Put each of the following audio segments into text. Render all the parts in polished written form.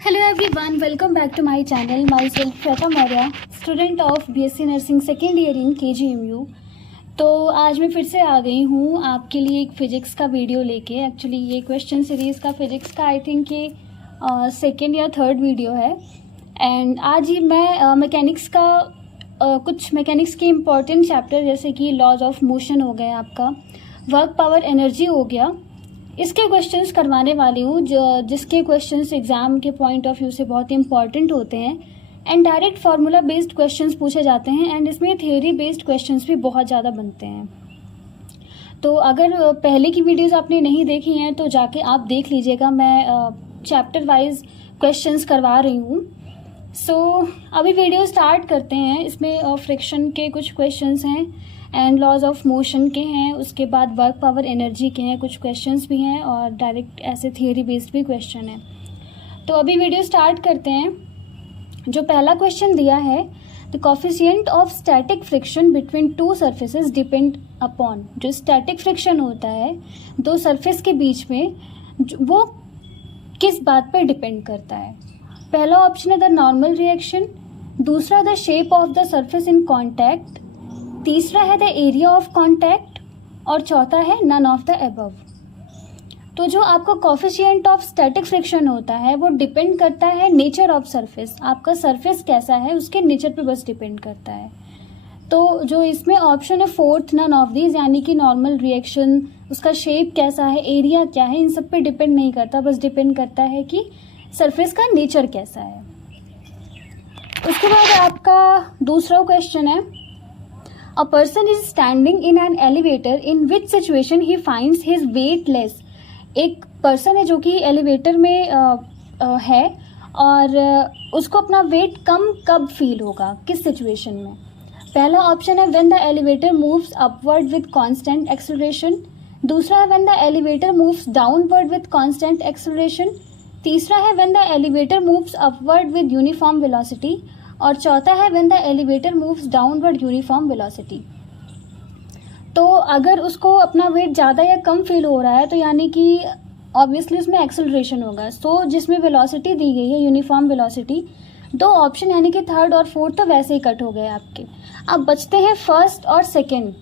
Hello everyone, welcome back to my channel. Myself Shweta Maurya, student of BSc Nursing second year in KGMU. तो आज मैं फिर से आ गई हूँ आपके लिए एक फिजिक्स का वीडियो लेके। एक्चुअली ये क्वेश्चन सीरीज़ का फिजिक्स का आई थिंक ये सेकेंड या थर्ड वीडियो है। एंड आज ही मैं मैकेनिक्स का कुछ मैकेनिक्स के इम्पॉर्टेंट चैप्टर जैसे कि लॉज ऑफ मोशन हो गया, आपका वर्क पावर एनर्जी हो गया, इसके क्वेश्चंस करवाने वाली हूँ जिसके क्वेश्चंस एग्ज़ाम के पॉइंट ऑफ व्यू से बहुत इंपॉर्टेंट होते हैं and direct formula based questions पूछे जाते हैं एंड इसमें थियोरी बेस्ड क्वेश्चंस भी बहुत ज़्यादा बनते हैं। तो अगर पहले की वीडियोस आपने नहीं देखी हैं तो जाके आप देख लीजिएगा, मैं चैप्टर वाइज क्वेश्चंस करवा रही हूँ। सो अभी वीडियो स्टार्ट करते हैं। इसमें फ्रिक्शन के कुछ क्वेश्चंस हैं एंड लॉज ऑफ मोशन के हैं, उसके बाद वर्क पावर एनर्जी के हैं, कुछ क्वेश्चंस भी हैं और डायरेक्ट ऐसे थियोरी बेस्ड भी क्वेश्चन हैं। तो अभी वीडियो स्टार्ट करते हैं। जो पहला क्वेश्चन दिया है, the coefficient of static friction between two surfaces depend upon. जो स्टैटिक फ्रिक्शन होता है दो सरफेस के बीच में, वो किस बात पर डिपेंड करता है? पहला ऑप्शन है द नॉर्मल रिएक्शन, दूसरा the shape of the surface in contact, तीसरा है द एरिया ऑफ कॉन्टैक्ट और चौथा है नन ऑफ द अबव। तो जो आपका कोफिशिएंट ऑफ स्टैटिक फ्रिक्शन होता है वो डिपेंड करता है नेचर ऑफ सरफेस। आपका सरफेस कैसा है उसके नेचर पे बस डिपेंड करता है। तो जो इसमें ऑप्शन है फोर्थ, नन ऑफ दीज, यानी कि नॉर्मल रिएक्शन, उसका शेप कैसा है, एरिया क्या है, इन सब पे डिपेंड नहीं करता, बस डिपेंड करता है कि सरफेस का नेचर कैसा है। उसके बाद आपका दूसरा क्वेश्चन है, A person is standing in an elevator. In which situation he finds his weight less? एक पर्सन है जो कि एलिवेटर में है और उसको अपना वेट कम कब फील होगा, किस सिचुएशन में? पहला ऑप्शन है when the elevator moves upward with constant acceleration, दूसरा है when the elevator moves downward with constant acceleration, तीसरा है when the elevator moves upward with uniform velocity और चौथा है when the elevator moves downward uniform velocity. तो अगर उसको अपना वेट ज़्यादा या कम फील हो रहा है तो यानी कि ऑब्वियसली उसमें एक्सेलरेशन होगा। सो जिसमें वेलोसिटी दी गई है यूनिफॉर्म वेलोसिटी, दो ऑप्शन यानी कि थर्ड और फोर्थ तो वैसे ही कट हो गए आपके। अब बचते हैं फर्स्ट और सेकेंड,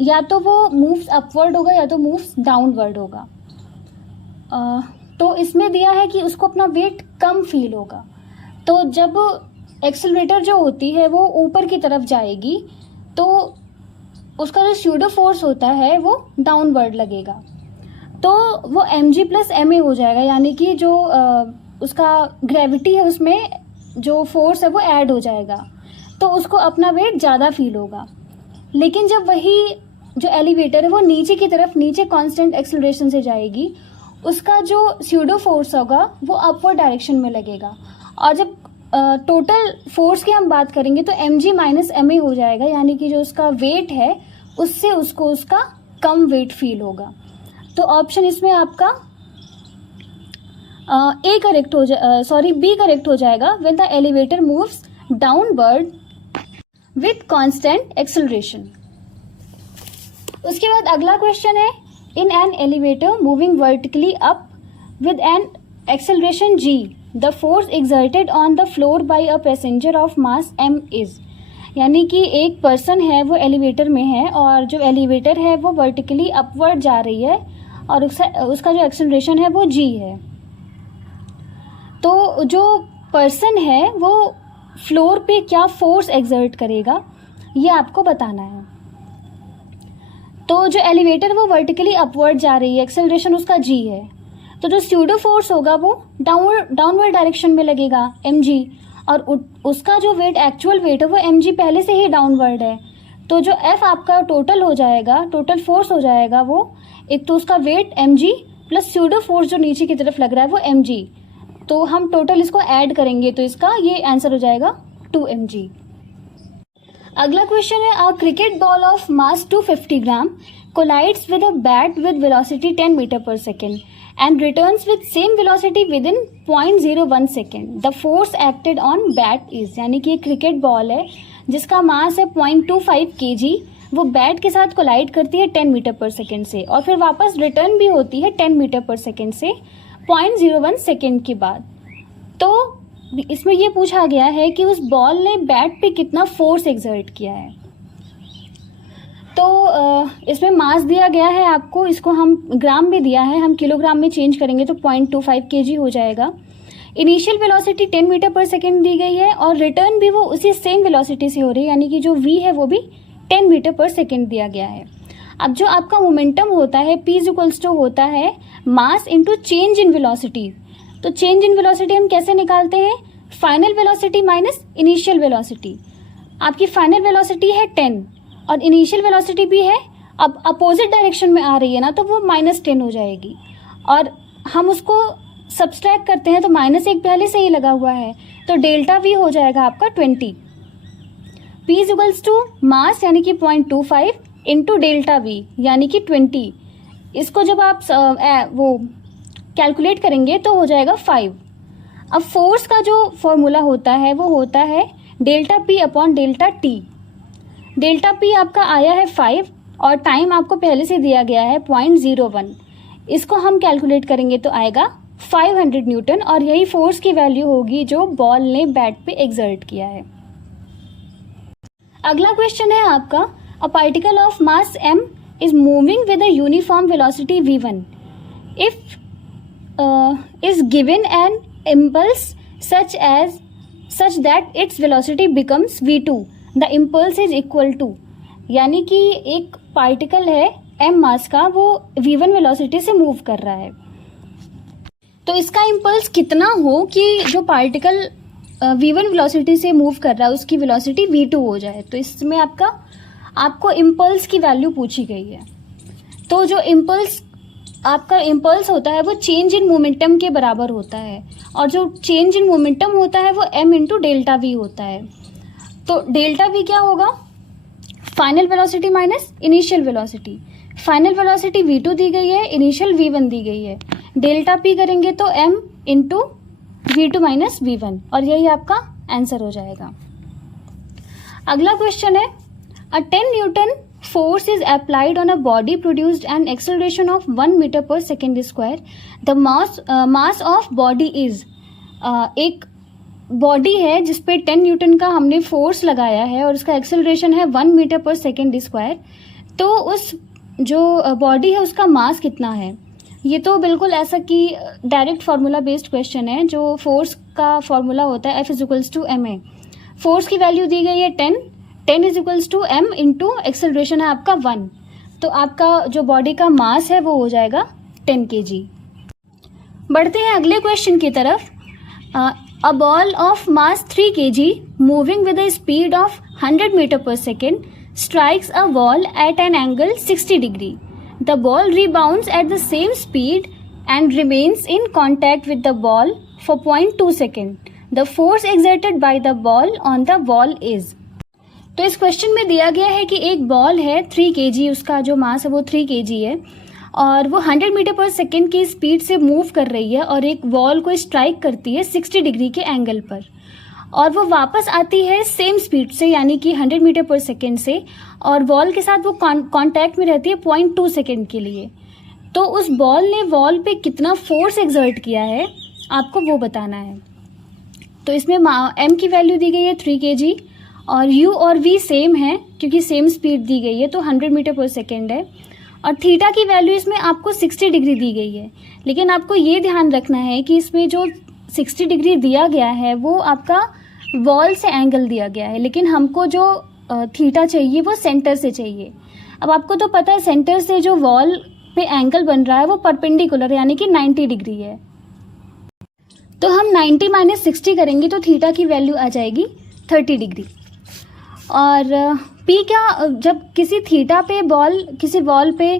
या तो वो मूव्स अपवर्ड होगा या तो मूव्स डाउनवर्ड होगा। तो इसमें दिया है कि उसको अपना वेट कम फील होगा। तो जब एक्सेलरेटर जो होती है वो ऊपर की तरफ जाएगी तो उसका जो स्यूडो फोर्स होता है वो डाउनवर्ड लगेगा, तो वो mg प्लस ma हो जाएगा, यानी कि जो उसका ग्रेविटी है उसमें जो फोर्स है वो ऐड हो जाएगा, तो उसको अपना वेट ज़्यादा फील होगा। लेकिन जब वही जो एलिवेटर है वो नीचे की तरफ, नीचे कांस्टेंट एक्सेलरेशन से जाएगी, उसका जो स्यूडो फोर्स होगा वो अपवर्ड डायरेक्शन में लगेगा और जब टोटल फोर्स की हम बात करेंगे तो mg माइनस ma हो जाएगा, यानी कि जो उसका वेट है उससे उसको उसका कम वेट फील होगा। तो ऑप्शन इसमें आपका बी करेक्ट हो जाएगा when the elevator moves downward with constant acceleration. उसके बाद अगला क्वेश्चन है, in an elevator moving vertically up with an acceleration g, the force exerted on the floor bye a passenger of mass m is. यानी कि एक person है वो elevator में है और जो एलिवेटर है वो वर्टिकली अपवर्ड जा रही है और उसका जो एक्सेलरेशन है वो g है। तो जो पर्सन है वो फ्लोर पे क्या फोर्स एक्सर्ट करेगा ये आपको बताना है। तो जो एलिवेटर वो वर्टिकली अपवर्ड जा रही है, एक्सेलरेशन उसका g है, तो जो स्यूडो फोर्स होगा वो डाउनवर्ड डायरेक्शन में लगेगा mg, और उसका जो वेट एक्चुअल वेट है वो mg पहले से ही डाउनवर्ड है। तो जो f आपका टोटल हो जाएगा, टोटल फोर्स हो जाएगा वो, एक तो उसका weight mg plus pseudo force जो नीचे की तरफ लग रहा है वो mg, तो हम टोटल इसको ऐड करेंगे तो इसका ये आंसर हो जाएगा 2mg। अगला क्वेश्चन है, a cricket ball of mass 250 gram collides with a bat with velocity 10 metre per second and returns with same velocity within 0.01 second. The force acted on bat is, यानी कि एक cricket ball है जिसका मास है 0.25 kg, वो bat के साथ collide करती है 10 मीटर पर सेकेंड से और फिर वापस रिटर्न भी होती है 10 मीटर पर सेकेंड से 0.01 सेकेंड के बाद। तो इसमें ये पूछा गया है कि उस बॉल ने बैट पे कितना फोर्स एक्सर्ट किया है। तो इसमें मास दिया गया है आपको, इसको हम ग्राम में दिया है, हम किलोग्राम में चेंज करेंगे तो 0.25 kg हो जाएगा। Initial velocity 10 metre per second दी गई है और रिटर्न भी वो उसी सेम वेलोसिटी से हो रही है, यानी कि जो v है वो भी 10 मीटर पर सेकेंड दिया गया है। अब जो आपका मोमेंटम होता है p इक्वल्स टू होता है mass into change in velocity. तो चेंज इन वेलोसिटी हम कैसे निकालते हैं, final velocity minus initial velocity. आपकी फाइनल वेलोसिटी है 10 और इनिशियल वेलोसिटी भी है, अब अपोजिट डायरेक्शन में आ रही है ना, तो वो -10 हो जाएगी और हम उसको सब्सट्रैक्ट करते हैं तो -1 पहले से ही लगा हुआ है, तो डेल्टा v हो जाएगा आपका 20। p इक्वल्स टू मास यानी कि 0.25 इंटू डेल्टा v यानी कि 20। इसको जब आप वो कैलकुलेट करेंगे तो हो जाएगा 5। अब फोर्स का जो फॉर्मूला होता है वो होता है delta p upon delta t। Delta p आपका आया है 5 और टाइम आपको पहले से दिया गया है 0.01। इसको हम कैलकुलेट करेंगे तो आएगा 500 न्यूटन और यही फोर्स की वैल्यू होगी जो बॉल ने बैट पे एक्सर्ट किया है। अगला क्वेश्चन है आपका, a particle of mass m is moving with a uniform velocity v1 if is given an impulse such that its velocity becomes v2, the impulse is equal to। यानी कि एक particle है m मास का, वो v1 velocity से move कर रहा है, तो इसका इम्पल्स कितना हो कि जो पार्टिकल v1 वेलोसिटी से मूव कर रहा है उसकी वेलोसिटी v2 हो जाए। तो इसमें आपको इम्पल्स की वैल्यू पूछी गई है। तो जो आपका इम्पल्स होता है वो चेंज इन मोमेंटम के बराबर होता है और जो चेंज इन मोमेंटम होता है वो m इंटू डेल्टा वी होता है। तो डेल्टा वी क्या होगा, final velocity minus initial velocity. Final velocity v2 दी गई है, इनिशियल v1 दी गई है, डेल्टा p करेंगे तो m into v2 minus v1 और यही आपका आंसर हो जाएगा। अगला क्वेश्चन है, a 10 Newton force is applied on a body produced an acceleration of 1 meter per second square. The mass of body is एक बॉडी है जिसपे 10 न्यूटन का हमने फोर्स लगाया है और उसका एक्सेलरेशन है 1 मीटर पर सेकेंड स्क्वायर। तो उस जो बॉडी है उसका मास कितना है। ये तो बिल्कुल ऐसा कि डायरेक्ट फार्मूला बेस्ड क्वेश्चन है। जो फोर्स का फार्मूला होता है F is equals to ma। Force की वैल्यू दी गई है 10 is equals to m into acceleration है आपका 1। तो आपका जो बॉडी का मास है वो हो जाएगा 10 kg। बढ़ते हैं अगले क्वेश्चन की तरफ। A ball of mass 3 kg moving with a speed of 100 meter per second strikes a wall at an angle 60 degree. The ball rebounds at the same speed and remains in contact with the ball for 0.2 second. The force exerted by the ball on the wall is। तो इस question में दिया गया है कि एक ball है 3 kg, उसका जो मास है वो 3 kg है और वो 100 मीटर पर सेकेंड की स्पीड से मूव कर रही है और एक वॉल को स्ट्राइक करती है 60 डिग्री के एंगल पर और वो वापस आती है सेम स्पीड से यानी कि 100 मीटर पर सेकेंड से और वॉल के साथ वो कांटेक्ट में रहती है 0.2 सेकेंड के लिए। तो उस बॉल ने वॉल पे कितना फोर्स एक्सर्ट किया है आपको वो बताना है। तो इसमें m की वैल्यू दी गई है 3 kg और u और v सेम है क्योंकि सेम स्पीड दी गई है तो 100 मीटर पर सेकेंड है और थीटा की वैल्यू इसमें आपको 60 डिग्री दी गई है। लेकिन आपको ये ध्यान रखना है कि इसमें जो 60 डिग्री दिया गया है वो आपका वॉल से एंगल दिया गया है, लेकिन हमको जो थीटा चाहिए वो सेंटर से चाहिए। अब आपको तो पता है सेंटर से जो वॉल पे एंगल बन रहा है वो परपेंडिकुलर यानी कि 90 डिग्री है। तो हम 90 माइनस 60 करेंगे तो थीटा की वैल्यू आ जाएगी 30 डिग्री। और P क्या, जब किसी थीटा पे बॉल किसी वॉल पे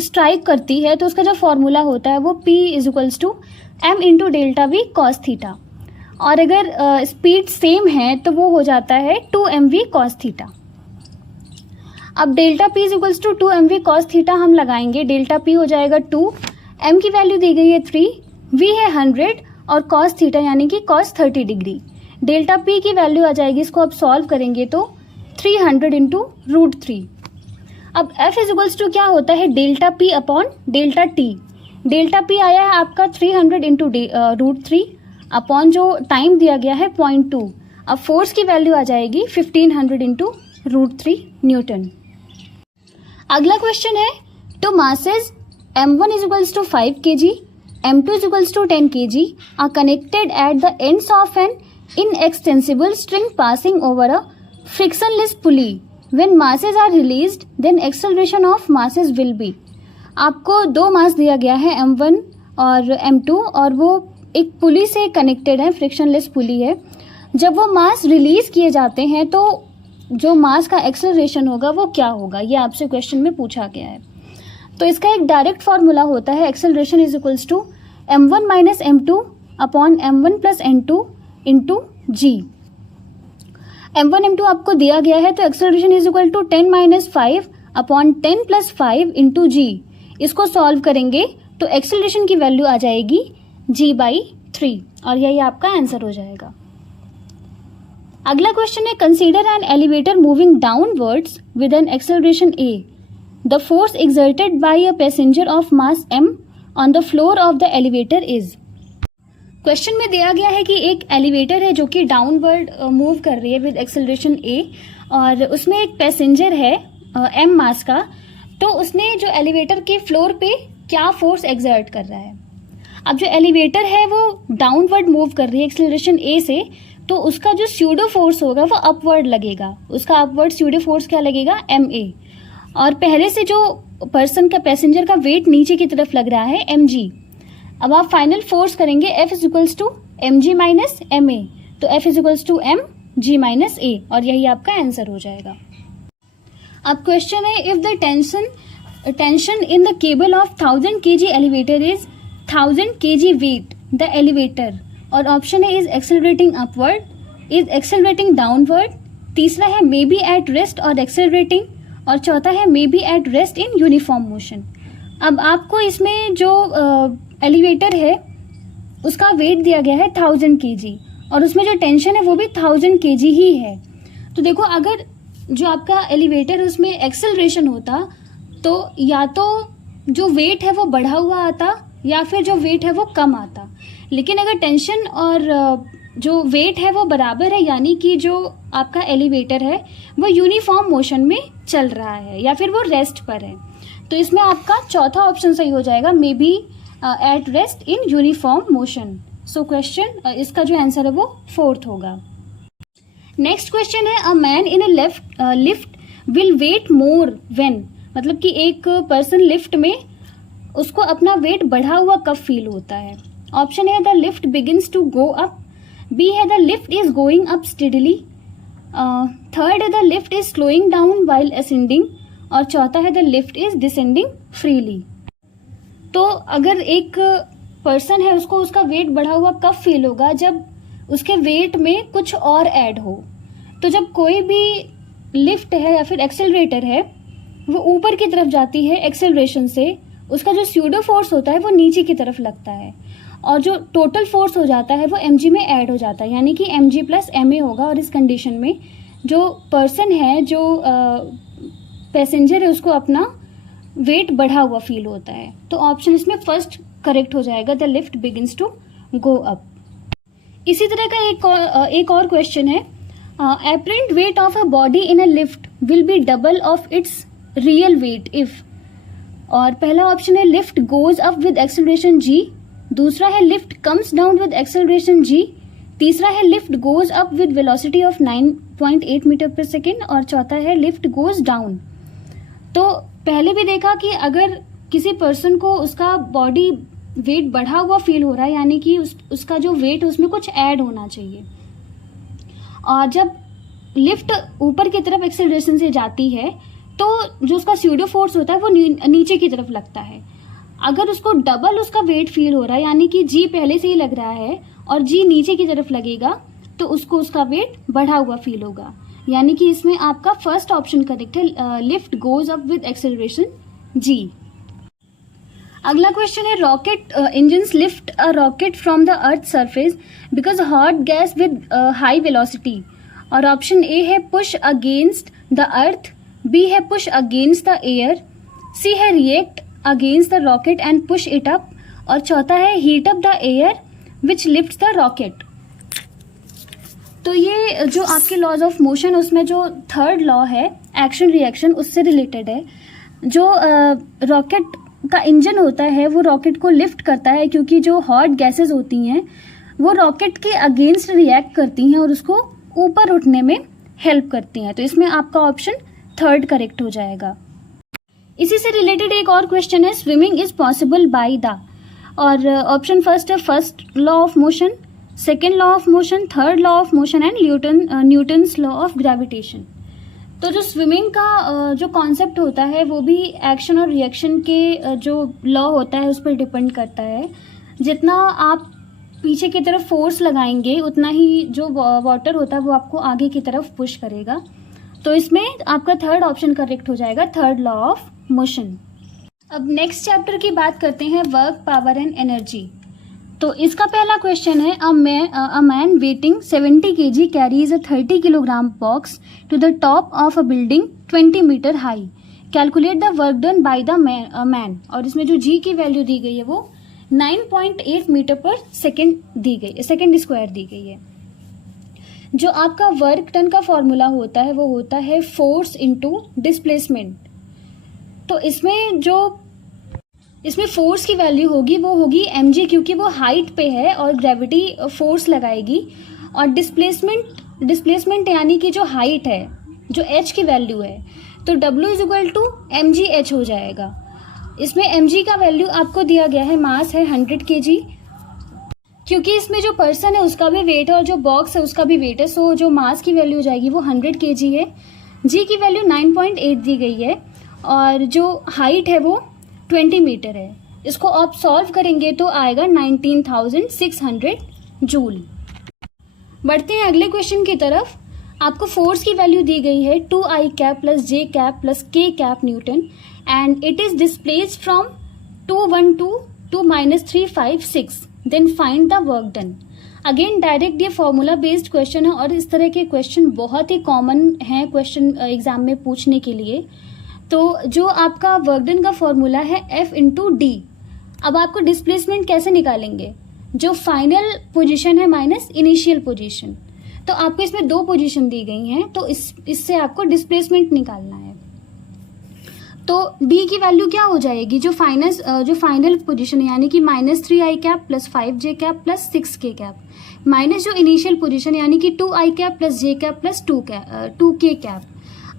स्ट्राइक करती है तो उसका जो फॉर्मूला होता है वो P is equals to m into delta v cos theta और अगर स्पीड सेम है तो वो हो जाता है 2mv कॉस थीटा। अब delta P is equals to 2mv cos theta हम लगाएंगे, डेल्टा P हो जाएगा 2, m की वैल्यू दी गई है 3, v है 100 और कॉस थीटा यानी कि कॉस 30 डिग्री। डेल्टा P की वैल्यू आ जाएगी, इसको अब सॉल्व करेंगे तो 300 इंटू √3। अब F इज इक्वल्स टू क्या होता है delta P upon delta T। Delta P आया है आपका 300 इंटू √3 अपॉन जो टाइम दिया गया है 0.2। अब फोर्स की वैल्यू आ जाएगी 1500 इंटू √3 न्यूटन। अगला क्वेश्चन है, two masses m1 is equals to 5 kg, m2 is equals to 10 kg are connected at the ends of an inextensible string passing over a frictionless pulley. When masses are released, then acceleration of masses will be. आपको दो मास दिया गया है m1 और m2 और वो एक पुली से कनेक्टेड है, फ्रिक्शनलेस पुली है। जब वो मास रिलीज किए जाते हैं तो जो मास का एक्सेलरेशन होगा वो क्या होगा, ये आपसे क्वेश्चन में पूछा गया है। तो इसका एक डायरेक्ट फॉर्मूला होता है, acceleration is equals to m1 minus m2 upon m1 plus n2 into g. m1 m2 आपको दिया गया है तो acceleration is equal to 10 minus 5 upon 10 plus 5 into g. इसको सॉल्व करेंगे तो एक्सेलरेशन की वैल्यू आ जाएगी g/3 और यही आपका आंसर हो जाएगा। अगला क्वेश्चन है, consider an elevator moving downwards with an acceleration a. The force exerted by a passenger of mass m on the floor of the elevator is. Question में दिया गया है कि एक एलिवेटर है जो कि डाउनवर्ड मूव कर रही है विद एक्सेलरेशन a और उसमें एक पैसेंजर है m मास का, तो उसने जो एलिवेटर के फ्लोर पे क्या फोर्स एक्सर्ट कर रहा है। अब जो एलिवेटर है वो डाउनवर्ड मूव कर रही है एक्सेलरेशन a से, तो उसका जो स्यूडो फोर्स होगा वो अपवर्ड लगेगा, उसका अपवर्ड स्यूडो फोर्स क्या लगेगा ma। और पहले से जो पर्सन का पैसेंजर का वेट नीचे की तरफ लग रहा है mg। अब आप फाइनल फोर्स करेंगे F is equals to mg minus ma, तो F is equals to mg minus a और यही आपका आंसर हो जाएगा। अब क्वेश्चन है, if the tension in the cable of 1000 kg elevator is 1000 kg weight the elevator, और ऑप्शन है is accelerating upward, is accelerating downward, तीसरा है मे बी एट रेस्ट और एक्सेलरेटिंग, और चौथा है may be at rest in uniform motion. अब आपको इसमें जो एलिवेटर है उसका वेट दिया गया है 1000 kg और उसमें जो टेंशन है वो भी 1000 kg ही है। तो देखो, अगर जो आपका एलिवेटर है उसमें एक्सेलरेशन होता तो या तो जो वेट है वो बढ़ा हुआ आता या फिर जो वेट है वो कम आता, लेकिन अगर टेंशन और जो वेट है वो बराबर है, यानी कि जो आपका एलिवेटर है वो यूनिफॉर्म मोशन में चल रहा है या फिर वो रेस्ट पर है, तो इसमें आपका चौथा ऑप्शन सही हो जाएगा, मे be at rest in uniform motion. So question इसका जो आंसर है वो 4th होगा। नेक्स्ट क्वेश्चन है, a man in a lift will weight more when, मतलब कि एक पर्सन लिफ्ट में उसको अपना वेट बढ़ा हुआ कब फील होता है। ऑप्शन है the lift begins to go up, B है the lift is going up steadily, third है the lift is slowing down while ascending, और चौथा है the lift is descending freely. तो अगर एक पर्सन है उसको उसका वेट बढ़ा हुआ कब फील होगा, जब उसके वेट में कुछ और ऐड हो। तो जब कोई भी लिफ्ट है या फिर एक्सेलरेटर है वो ऊपर की तरफ जाती है एक्सेलरेशन से, उसका जो स्यूडो फोर्स होता है वो नीचे की तरफ लगता है और जो टोटल फोर्स हो जाता है वो mg में ऐड हो जाता है, यानी कि mg प्लस ma होगा। और इस कंडीशन में जो पर्सन है, जो पैसेंजर है, उसको अपना वेट बढ़ा हुआ फील होता है। तो ऑप्शन इसमें फर्स्ट करेक्ट हो जाएगा, the lift begins to go up. इसी तरह का एक और क्वेश्चन है, apparent weight of a body in a lift will be double of its real weight if, और पहला ऑप्शन है lift goes up with acceleration g, दूसरा है lift comes down with acceleration g, तीसरा है lift goes up with velocity of 9.8 metre per second, और चौथा है लिफ्ट गोज डाउन। तो पहले भी देखा कि अगर किसी पर्सन को उसका बॉडी वेट बढ़ा हुआ फील हो रहा है, यानी कि उसका जो वेट है उसमें कुछ ऐड होना चाहिए, और जब लिफ्ट ऊपर की तरफ एक्सेलरेशन से जाती है तो जो उसका स्यूडो फोर्स होता है वो नीचे की तरफ लगता है। अगर उसको डबल उसका वेट फील हो रहा है, यानी कि जी पहले से ही लग रहा है और जी नीचे की तरफ लगेगा, तो उसको उसका वेट बढ़ा हुआ फील होगा, यानी कि इसमें आपका फर्स्ट ऑप्शन करेक्ट है, lift goes up with acceleration g. अगला क्वेश्चन है, rocket engines lift a rocket from the earth surface because hot gas with high velocity, और ऑप्शन ए है push against the earth, B है push against the air, C है react against the rocket and push it up, और चौथा है heat up the air which lifts the rocket. तो ये जो आपके लॉज ऑफ मोशन, उसमें जो थर्ड लॉ है एक्शन रिएक्शन, उससे रिलेटेड है। जो रॉकेट का इंजन होता है वो रॉकेट को लिफ्ट करता है, क्योंकि जो हॉट गैसेस होती हैं वो रॉकेट के अगेंस्ट रिएक्ट करती हैं और उसको ऊपर उठने में हेल्प करती हैं। तो इसमें आपका ऑप्शन थर्ड करेक्ट हो जाएगा। इसी से रिलेटेड एक और क्वेश्चन है, swimming is possible by the, और ऑप्शन फर्स्ट है first law of motion, second law of motion, third law of motion and Newton's law of gravitation. तो जो स्विमिंग का जो कॉन्सेप्ट होता है वो भी एक्शन और रिएक्शन के जो लॉ होता है उस पर डिपेंड करता है। जितना आप पीछे की तरफ फोर्स लगाएंगे उतना ही जो वाटर होता है वो आपको आगे की तरफ पुश करेगा। तो इसमें आपका थर्ड ऑप्शन करेक्ट हो जाएगा, थर्ड लॉ ऑफ मोशन। अब नेक्स्ट चैप्टर की बात करते हैं, वर्क, पावर एंड एनर्जी। तो इसका पहला क्वेश्चन है, a man weighing 70 kg carries a 30 kilogram box to the top of a building 20 metre high, calculate the work done by the man. और इसमें जो जी की वैल्यू दी गई है वो 9.8 मीटर पर सेकेंड दी गई, सेकेंड स्क्वायर दी गई है। जो आपका वर्क डन का फॉर्मूला होता है वो होता है फोर्स इनटू डिस्प्लेसमेंट। तो इसमें फोर्स की वैल्यू होगी वो होगी mg, क्योंकि वो हाइट पे है और ग्रेविटी फोर्स लगाएगी। और डिस्प्लेसमेंट यानी कि जो हाइट है, जो h की वैल्यू है, तो w is equal to mgh हो जाएगा। इसमें mg का वैल्यू आपको दिया गया है, मास है 100 kg, क्योंकि इसमें जो पर्सन है उसका भी वेट है और जो बॉक्स है उसका भी वेट है। सो जो मास की वैल्यू हो जाएगी वो 100 kg है। g की वैल्यू 9.8 दी गई है और जो हाइट है वो 20 मीटर है। इसको आप सॉल्व करेंगे तो आएगा 19,600 जूल। बढ़ते हैं अगले क्वेश्चन की तरफ। आपको फोर्स की वैल्यू दी गई है 2I cap plus J cap plus K cap newton and it is displaced from 212 to -356, then find the work done. Again direct ये फॉर्मूला बेस्ड क्वेश्चन है और इस तरह के क्वेश्चन बहुत ही कॉमन हैं क्वेश्चन एग्जाम में पूछने के लिए। तो जो आपका वर्क डन का फॉर्मूला है F इंटू डी। अब आपको डिस्प्लेसमेंट कैसे निकालेंगे, जो फाइनल पोजीशन है माइनस इनिशियल पोजीशन। तो आपको इसमें दो पोजीशन दी गई हैं, तो इससे आपको डिस्प्लेसमेंट निकालना है। तो डी की वैल्यू क्या हो जाएगी, जो फाइनल पोजीशन है यानी कि -3I cap plus 5J cap plus 6K cap, minus जो इनिशियल पोजीशन यानी कि 2I cap plus J cap plus 2K cap.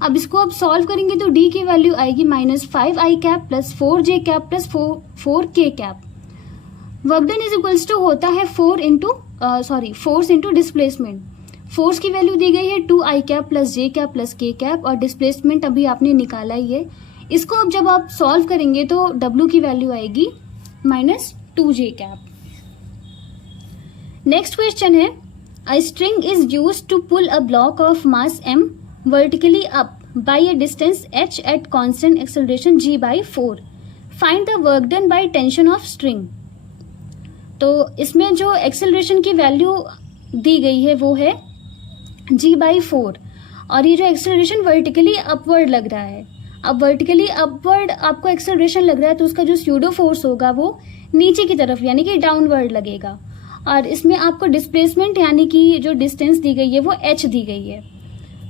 अब इसको आप सॉल्व करेंगे तो डी की वैल्यू आएगी -5I cap plus 4J cap plus 4K cap. Work done is equals to होता है फोर्स इंटू डिस्प्लेसमेंट। फोर्स की वैल्यू दी गई है 2I cap plus J cap plus K cap और डिस्प्लेसमेंट अभी आपने निकाला ही है। इसको अब जब आप सॉल्व करेंगे तो W की वैल्यू आएगी -2J कैप। नेक्स्ट क्वेश्चन है, a string is used to pull a block of mass m vertically up by a distance h at constant acceleration g by 4. Find the work done by tension of string. तो इसमें जो acceleration की value दी गई है वो है g by 4 और ये जो एक्सेलरेशन वर्टिकली अपवर्ड लग रहा है। अब वर्टिकली अपवर्ड आपको एक्सेलरेशन लग रहा है तो उसका जो स्यूडो फोर्स होगा वो नीचे की तरफ यानी कि डाउनवर्ड लगेगा। और इसमें आपको डिस्प्लेसमेंट यानी कि जो डिस्टेंस दी गई है वो h दी गई है।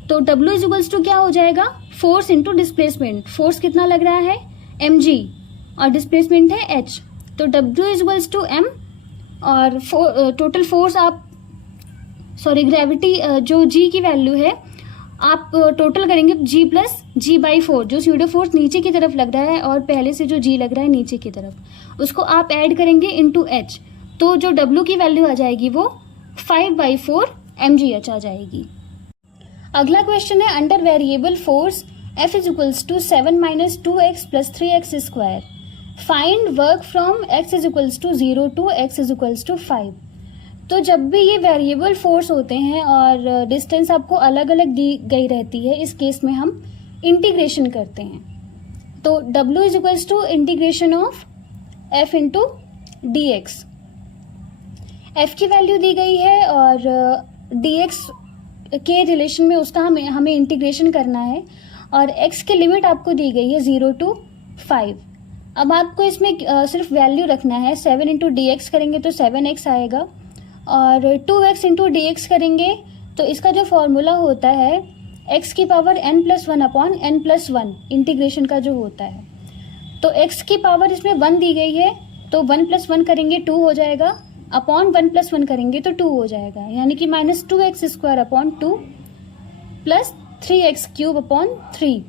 तो W इज इक्वल्स टू क्या हो जाएगा, फोर्स इंटू डिस्प्लेसमेंट। फोर्स कितना लग रहा है mg और डिस्प्लेसमेंट है h, तो W is equals to m और टोटल फोर्स ग्रेविटी जो g की वैल्यू है आप टोटल करेंगे g प्लस G बाई 4। जो स्यूडो फोर्स नीचे की तरफ लग रहा है और पहले से जो g लग रहा है नीचे की तरफ, उसको आप ऐड करेंगे इंटू h, तो जो W की वैल्यू आ जाएगी वो 5/4 mgh आ जाएगी। अगला क्वेश्चन है, under variable force F is equals to 7 - 2x plus 3x square, find work from x is equals to 0 to x is equals to 5। तो जब भी ये वेरिएबल फोर्स होते हैं और डिस्टेंस आपको अलग अलग दी गई रहती है, इस केस में हम इंटीग्रेशन करते हैं। तो W is equals to integration of F into dx। F की वैल्यू दी गई है और dx के रिलेशन में उसका हमें इंटीग्रेशन करना है और x की लिमिट आपको दी गई है 0 टू 5। अब आपको इसमें सिर्फ वैल्यू रखना है। 7 इंटू डी एक्स करेंगे तो 7x आएगा, और 2x इंटू डी एक्स करेंगे तो इसका जो फॉर्मूला होता है x की power n+1 upon n+1 integration का जो होता है। तो x की पावर इसमें 1 दी गई है, तो 1+1 करेंगे 2 हो जाएगा, अपॉन 1+1 करेंगे तो 2 हो जाएगा, यानी कि -2x² upon 2 plus 3x³ upon 3,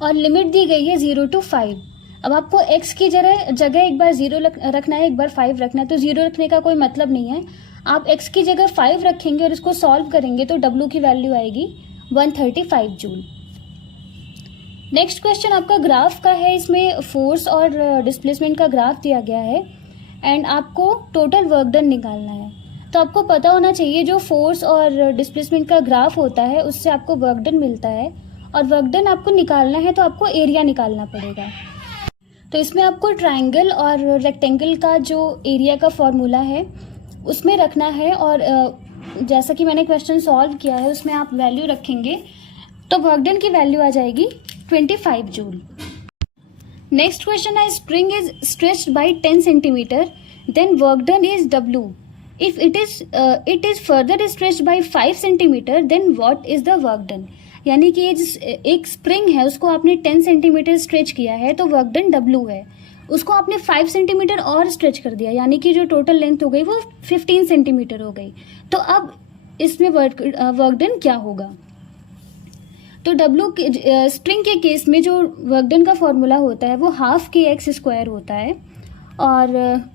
और लिमिट दी गई है 0 to 5। अब आपको x की जगह एक बार 0 रखना है, एक बार 5 रखना है, तो 0 रखने का कोई मतलब नहीं है। आप x की जगह 5 रखेंगे और इसको सॉल्व करेंगे तो w की वैल्यू आएगी 135 जूल। नेक्स्ट क्वेश्चन आपका ग्राफ का है। इसमें फोर्स और डिस्प्लेसमेंट का ग्राफ दिया गया है एंड आपको टोटल वर्क डन निकालना है। तो आपको पता होना चाहिए जो फोर्स और डिस्प्लेसमेंट का ग्राफ होता है उससे आपको वर्क डन मिलता है, और वर्क डन आपको निकालना है तो आपको एरिया निकालना पड़ेगा। तो इसमें आपको ट्रायंगल और रेक्टेंगल का जो एरिया का फॉर्मूला है उसमें रखना है, और जैसा कि मैंने क्वेश्चन सॉल्व किया है उसमें आप वैल्यू रखेंगे तो वर्क डन की वैल्यू आ जाएगी 25 जूल। नेक्स्ट क्वेश्चन है, spring is stretched by 10 centimetre, then work done is W। If it is further stretched by 5 centimetre, then what is the work done. यानी कि ये जिस एक स्प्रिंग है उसको आपने 10 सेंटीमीटर स्ट्रेच किया है तो वर्क डन W है। उसको आपने 5 सेंटीमीटर और स्ट्रेच कर दिया, यानी कि जो टोटल लेंथ हो गई वो 15 सेंटीमीटर हो गई। तो अब इसमें वर्क डन क्या होगा। तो स्प्रिंग के केस में जो वर्क डन का फॉर्मूला होता है वो ½ kx² होता है, और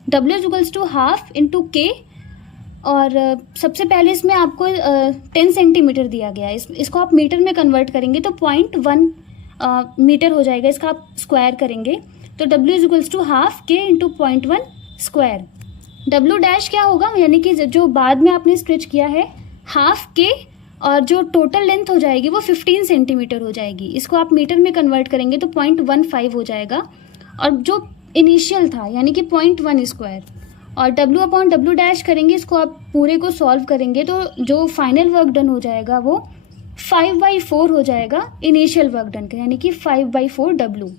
W = ½ × k, और सबसे पहले इसमें आपको 10 सेंटीमीटर दिया गया है। इसको आप मीटर में कन्वर्ट करेंगे तो 0.1 मीटर हो जाएगा। इसका आप स्क्वायर करेंगे तो W = ½ k × 0.1 स्क्वायर। W' क्या होगा, यानी कि जो बाद में आपने स्ट्रेच किया है ½ k, और जो टोटल लेंथ हो जाएगी वो 15 सेंटीमीटर हो जाएगी। इसको आप मीटर में कन्वर्ट करेंगे तो 0.15 हो जाएगा, और जो इनिशियल था यानी कि 0.1 स्क्वायर, और W/W' करेंगे। इसको आप पूरे को सॉल्व करेंगे तो जो फाइनल वर्क डन हो जाएगा वो 5/4 हो जाएगा इनिशियल वर्क डन का, यानी कि 5/4 W।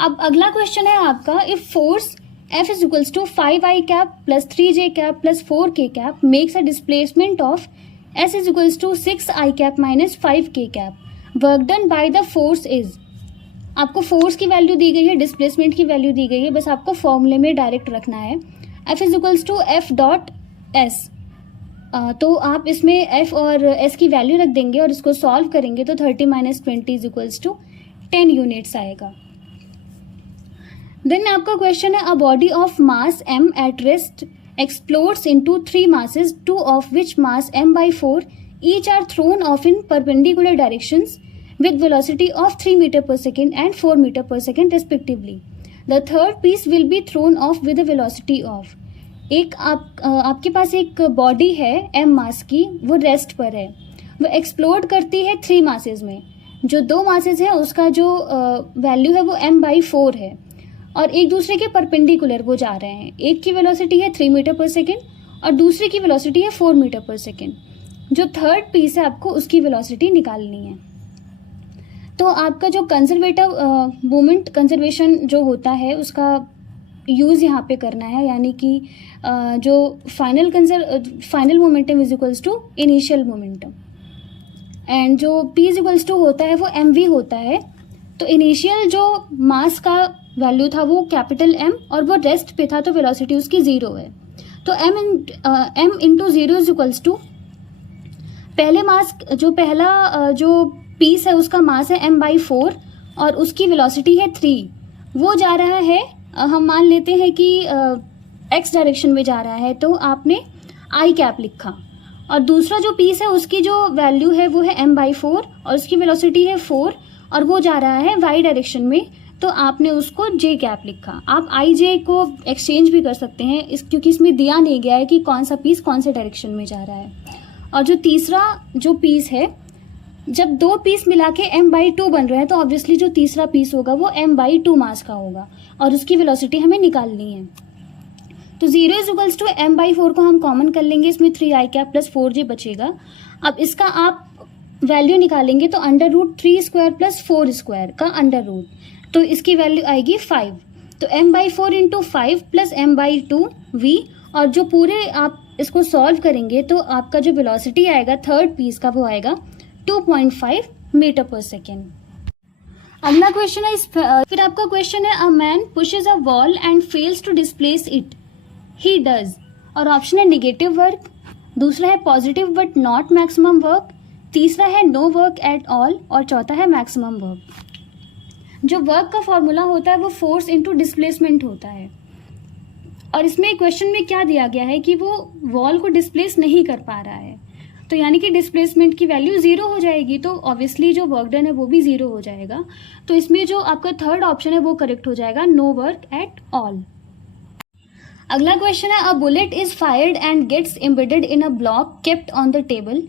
अब अगला क्वेश्चन है आपका, if force F = 5i cap plus 3j cap plus 4k cap makes a displacement of S = 6i cap minus 5k cap, work done by the force is। आपको force की value दी गई है, displacement की value दी गई है, बस आपको फॉर्मूले में डायरेक्ट रखना है। F = F.S। तो आप इसमें F और S की वैल्यू रख देंगे और इसको सॉल्व करेंगे तो 30 - 20 = 10 यूनिट्स आएगा। देन आपका क्वेश्चन है, a body of mass m at rest explodes into 3 masses, 2 of which mass m/4 each are thrown off in perpendicular directions with velocity of 3 meter per second and 4 meter per second respectively. The third piece will be thrown off with a velocity of। आपके पास एक body है m मास की, वो rest पर है, वो explode करती है 3 मासेज में। जो 2 मासेज है उसका जो वैल्यू है वो m/4 है, और एक दूसरे के परपेंडिकुलर वो जा रहे हैं। एक की वेलोसिटी है 3 मीटर पर सेकेंड और दूसरे की वेलोसिटी है 4 मीटर पर सेकेंड। जो थर्ड पीस है आपको उसकी वेलोसिटी निकालनी है। तो आपका जो कंजर्वेटिव मोमेंट कंजर्वेशन जो होता है उसका यूज़ यहाँ पे करना है, यानी कि जो final momentum = initial momentum, and जो P होता है वो mv होता है। तो इनिशियल जो मास का वैल्यू था वो कैपिटल M, और वो रेस्ट पे था तो वेलोसिटी उसकी 0 है। तो m × 0 पहले मास जो पहला जो पीस है उसका मास है m/4 और उसकी वेलोसिटी है 3। वो जा रहा है, हम मान लेते हैं कि x डायरेक्शन में जा रहा है, तो आपने i कैप लिखा, और दूसरा जो पीस है उसकी जो वैल्यू है वो है m/4 और उसकी वेलोसिटी है 4 और वो जा रहा है y डायरेक्शन में, तो आपने उसको j कैप लिखा। आप i j को एक्सचेंज भी कर सकते हैं क्योंकि इसमें दिया नहीं गया है कि कौन सा पीस कौन से डायरेक्शन में जा रहा है। और जो तीसरा जो पीस है, जब 2 पीस मिला के m/2 बन रहे हैं तो ऑब्वियसली जो तीसरा पीस होगा वो m/2 मास का होगा और उसकी वेलोसिटी हमें निकालनी है। तो 0 = m/4 को हम कॉमन कर लेंगे, इसमें 3i कैप प्लस 4j बचेगा। अब इसका आप वैल्यू निकालेंगे तो √3² + 4² का अंडर रूट, तो इसकी वैल्यू आएगी 5। तो m/4 × 5 + m/2 v, और जो पूरे आप इसको सॉल्व करेंगे तो आपका जो वेलोसिटी आएगा थर्ड पीस का वो आएगा 2.5 मीटर/सेकेंड। अगला क्वेश्चन है फिर आपका क्वेश्चन है, a man pushes a wall and fails to displace it, he does. और ऑप्शन है नेगेटिव वर्क, दूसरा है positive but not maximum work, तीसरा है नो वर्क एट ऑल, और चौथा है मैक्सिमम वर्क। जो वर्क का फॉर्मूला होता है वो फोर्स इनटू डिस्प्लेसमेंट होता है, और इसमें क्वेश्चन में क्या दिया गया है कि वो वॉल को डिस्प्लेस नहीं कर पा रहा है, तो यानी कि डिस्प्लेसमेंट की वैल्यू 0 हो जाएगी, तो ऑब्वियसली जो वर्क डन है वो भी 0 हो जाएगा। तो इसमें जो आपका थर्ड ऑप्शन है वो करेक्ट हो जाएगा, नो वर्क एट ऑल। अगला क्वेश्चन है, a bullet is fired and gets embedded in a block kept on the table,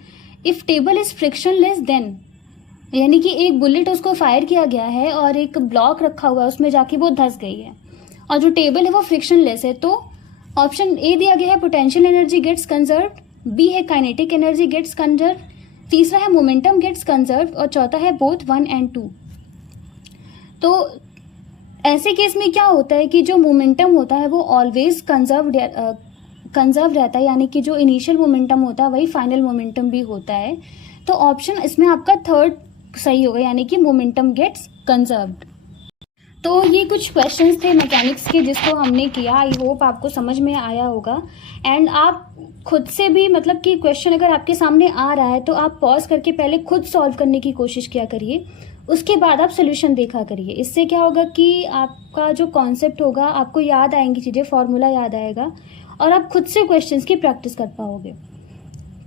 if table is frictionless then. यानी कि एक बुलेट उसको फायर किया गया है और एक ब्लॉक रखा हुआ है, उसमें जाके वो धंस गई है, और जो टेबल है वो फ्रिक्शनलेस है, तो ऑप्शन ए दिया गया है potential energy gets conserved, B है काइनेटिक एनर्जी गेट्स कंजर्व, तीसरा है मोमेंटम गेट्स कंजर्व, और चौथा है बोथ 1 और 2। तो ऐसे केस में क्या होता है कि जो मोमेंटम होता है वो ऑलवेज कंजर्व रहता है, यानी कि जो इनिशियल मोमेंटम होता है वही फाइनल मोमेंटम भी होता है। तो ऑप्शन इसमें आपका थर्ड सही होगा, यानी कि मोमेंटम गेट्स कंजर्व्ड। तो ये कुछ क्वेश्चंस थे मैकेनिक्स के जिसको हमने किया, आई होप आपको समझ में आया होगा। एंड आप खुद से भी, मतलब कि क्वेश्चन अगर आपके सामने आ रहा है तो आप पॉज करके पहले खुद सॉल्व करने की कोशिश किया करिए, उसके बाद आप सोल्यूशन देखा करिए। इससे क्या होगा कि आपका जो कॉन्सेप्ट होगा आपको याद आएंगी चीज़ें, फॉर्मूला याद आएगा, और आप खुद से क्वेश्चंस की प्रैक्टिस कर पाओगे।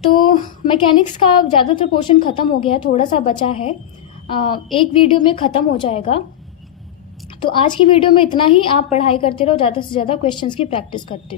तो मैकेनिक्स का ज़्यादातर पोर्शन ख़त्म हो गया, थोड़ा सा बचा है, एक वीडियो में ख़त्म हो जाएगा। तो आज की वीडियो में इतना ही। आप पढ़ाई करते रहो, ज़्यादा से ज़्यादा क्वेश्चंस की प्रैक्टिस करते रहो।